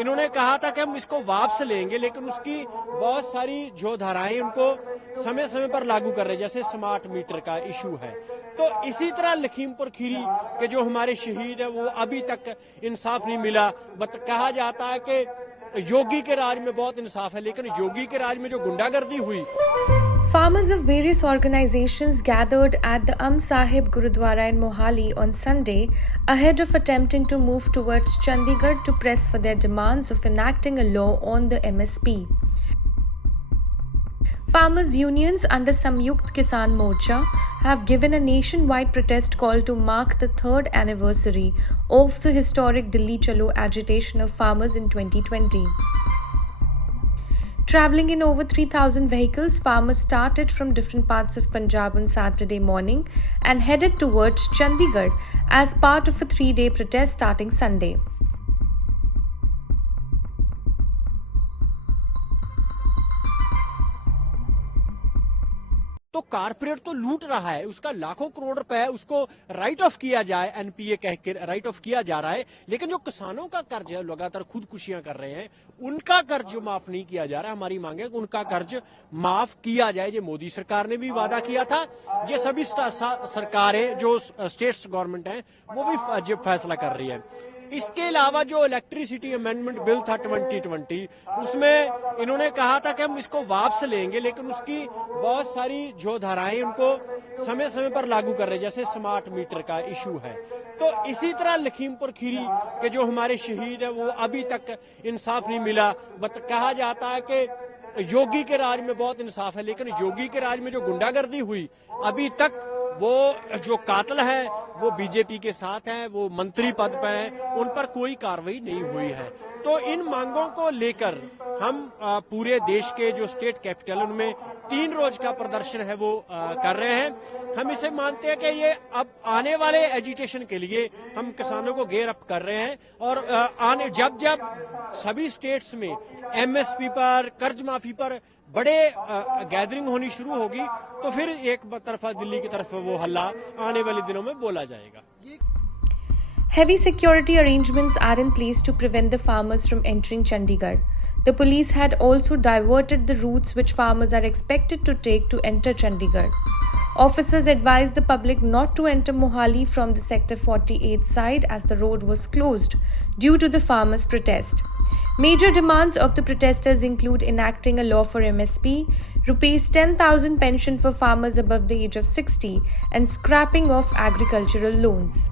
इन्होंने कहा था कि हम इसको वापस लेंगे, लेकिन उसकी बहुत सारी जो धाराएं उनको समय समय पर लागू कर रहे हैं, जैसे स्मार्ट मीटर का इशू है। तो इसी तरह लखीमपुर खीरी के जो हमारे शहीद है वो अभी तक इंसाफ नहीं मिला। कहा जाता है कि योगी के राज में बहुत इंसाफ है, लेकिन योगी के राज में जो गुंडागर्दी हुई। Farmers of various organizations gathered at the Sahib Gurudwara in Mohali on Sunday ahead of attempting to move towards Chandigarh to press for their demands of enacting a law on the MSP. Farmers' unions under Samyukt Kisan Morcha have given a nationwide protest call to mark the third anniversary of the historic Dilli Chalo agitation of farmers in 2020. Travelling in over 3,000 vehicles, farmers started from different parts of Punjab on Saturday morning and headed towards Chandigarh as part of a 3-day protest starting Sunday. तो कारपोरेट तो लूट रहा है, उसका लाखों करोड़ रुपए है, उसको राइट ऑफ किया जाए, एनपीए कह के राइट ऑफ किया जा रहा है। लेकिन जो किसानों का कर्ज है, लगातार खुदकुशियां कर रहे हैं, उनका कर्ज माफ नहीं किया जा रहा। हमारी मांग है कि उनका कर्ज माफ किया जाए। जो मोदी सरकार ने भी वादा किया था, ये सभी सरकारें जो स्टेट्स गवर्नमेंट है वो भी फैसला कर रही है। इसके अलावा जो इलेक्ट्रिसिटी अमेंडमेंट बिल था 2020, उसमें इन्होंने कहा था कि हम इसको वापस लेंगे, लेकिन उसकी बहुत सारी जो धाराएं उनको समय समय पर लागू कर रहे हैं, जैसे स्मार्ट मीटर का इशू है। तो इसी तरह लखीमपुर खीरी के जो हमारे शहीद है वो अभी तक इंसाफ नहीं मिला। कहा जाता है कि योगी के राज में बहुत इंसाफ है, लेकिन योगी के राज में जो गुंडागर्दी हुई, अभी तक वो जो कातिल है वो बीजेपी के साथ हैं, वो मंत्री पद पर हैं, उन पर कोई कार्रवाई नहीं हुई है। तो इन मांगों को लेकर हम पूरे देश के जो स्टेट कैपिटल उनमें 3 रोज का प्रदर्शन है वो कर रहे हैं। हम इसे मानते हैं कि ये अब आने वाले एजिटेशन के लिए हम किसानों को गेयर अप कर रहे हैं। और आने जब सभी स्टेट्स में एमएसपी पर, कर्ज माफी पर बड़े गैदरिंग होनी शुरू होगी, तो फिर एक तरफा दिल्ली की तरफ वो हल्ला आने वाले दिनों में बोला जाएगा। Heavy security arrangements are in place to prevent the farmers from entering Chandigarh. The police had also diverted the routes which farmers are expected to take to enter Chandigarh. Officers advised the public not to enter Mohali from the Sector 48 side as the road was closed due to the farmers' protest. Major demands of the protesters include enacting a law for MSP, rupees 10,000 pension for farmers above the age of 60, and scrapping of agricultural loans.